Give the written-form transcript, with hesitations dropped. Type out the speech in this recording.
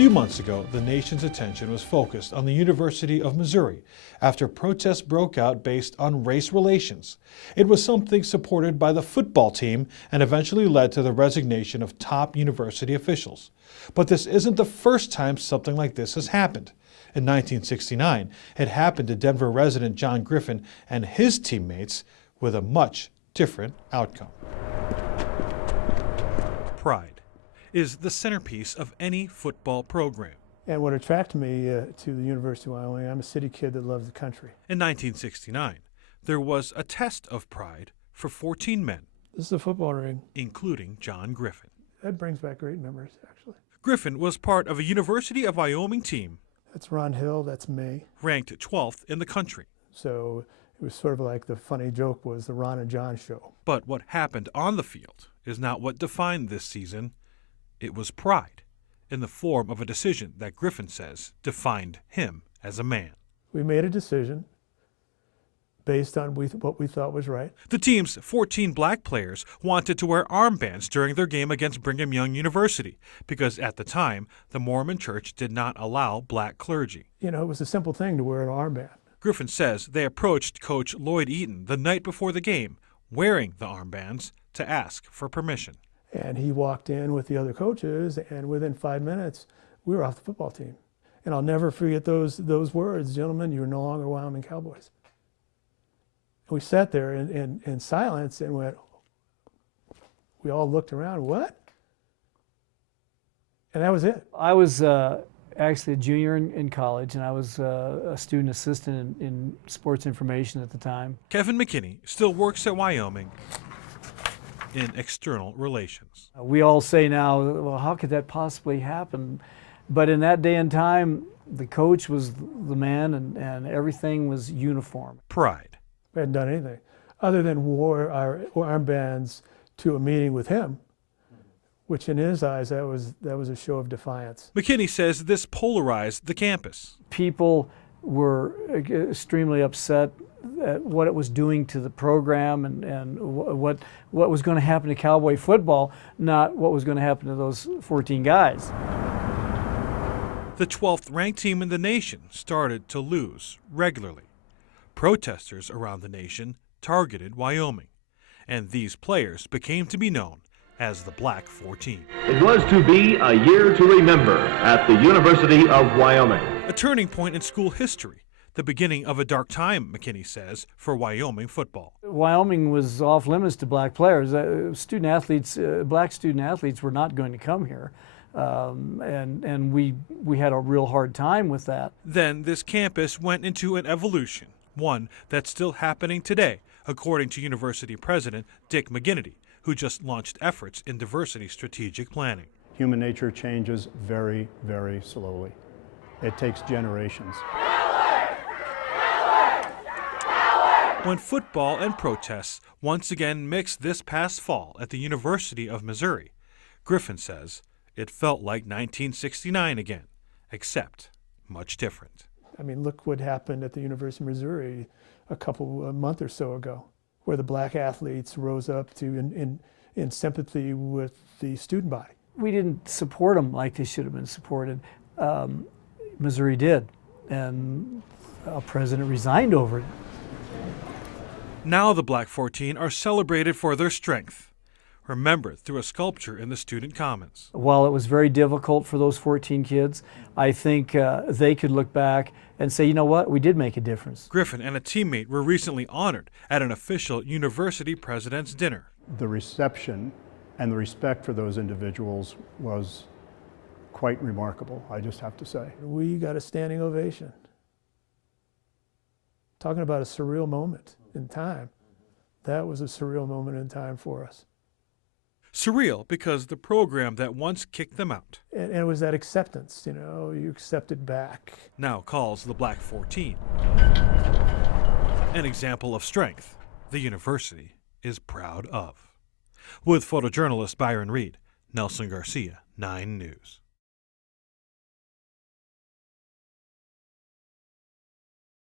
few months ago, the nation's attention was focused on the University of Missouri after protests broke out based on race relations. It was something supported by the football team and eventually led to the resignation of top university officials. But this isn't the first time something like this has happened. In 1969, it happened to Denver resident John Griffin and his teammates with a much different outcome. Pride is the centerpiece of any football program. And what attracted me to the University of Wyoming, I'm a city kid that loves the country. In 1969, there was a test of pride for 14 men. This is a football ring. Including John Griffin. That brings back great memories, actually. Griffin was part of a University of Wyoming team. That's Ron Hill, that's me. Ranked 12th in the country. So it was sort of like the funny joke was the Ron and John show. But what happened on the field is not what defined this season. It was pride, in the form of a decision that Griffin says defined him as a man. We made a decision based on what we thought was right. The team's 14 black players wanted to wear armbands during their game against Brigham Young University because at the time, the Mormon Church did not allow black clergy. You know, it was a simple thing to wear an armband. Griffin says they approached Coach Lloyd Eaton the night before the game, wearing the armbands, to ask for permission. And he walked in with the other coaches, and within 5 minutes, we were off the football team. And I'll never forget those words, gentlemen, you're no longer Wyoming Cowboys. And we sat there in silence and we all looked around, what? And that was it. I was actually a junior in college, and I was a student assistant in sports information at the time. Kevin McKinney still works at Wyoming in external relations. We all say now, well, how could that possibly happen? But in that day and time, the coach was the man, and everything was uniform. Pride. We hadn't done anything other than wore our armbands to a meeting with him, which in his eyes, that was a show of defiance. McKinney says this polarized the campus. People were extremely upset at what it was doing to the program and what was going to happen to Cowboy football, not what was going to happen to those 14 guys. The 12th ranked team in the nation started to lose regularly. Protesters around the nation targeted Wyoming, and these players became to be known as the Black 14. It was to be a year to remember at the University of Wyoming. A turning point in school history, the beginning of a dark time, McKinney says, for Wyoming football. Wyoming was off limits to black players. Black student athletes were not going to come here. And we had a real hard time with that. Then this campus went into an evolution, one that's still happening today, according to University President Dick McGinnity, who just launched efforts in diversity strategic planning. Human nature changes very, very slowly. It takes generations. When football and protests once again mixed this past fall at the University of Missouri, Griffin says it felt like 1969 again, except much different. I mean, look what happened at the University of Missouri a month or so ago, where the black athletes rose up to in sympathy with the student body. We didn't support them like they should have been supported. Missouri did, and our president resigned over it. Now the Black 14 are celebrated for their strength, remembered through a sculpture in the student commons. While it was very difficult for those 14 kids, I think they could look back and say, you know what, we did make a difference. Griffin and a teammate were recently honored at an official university president's dinner. The reception and the respect for those individuals was quite remarkable, I just have to say. We got a standing ovation. Talking about a surreal moment in time. That was a surreal moment in time for us. Surreal because the program that once kicked them out. And it was that acceptance, you know, you accepted back. Now calls the Black 14 an example of strength the university is proud of. With photojournalist Byron Reed, Nelson Garcia, 9 News.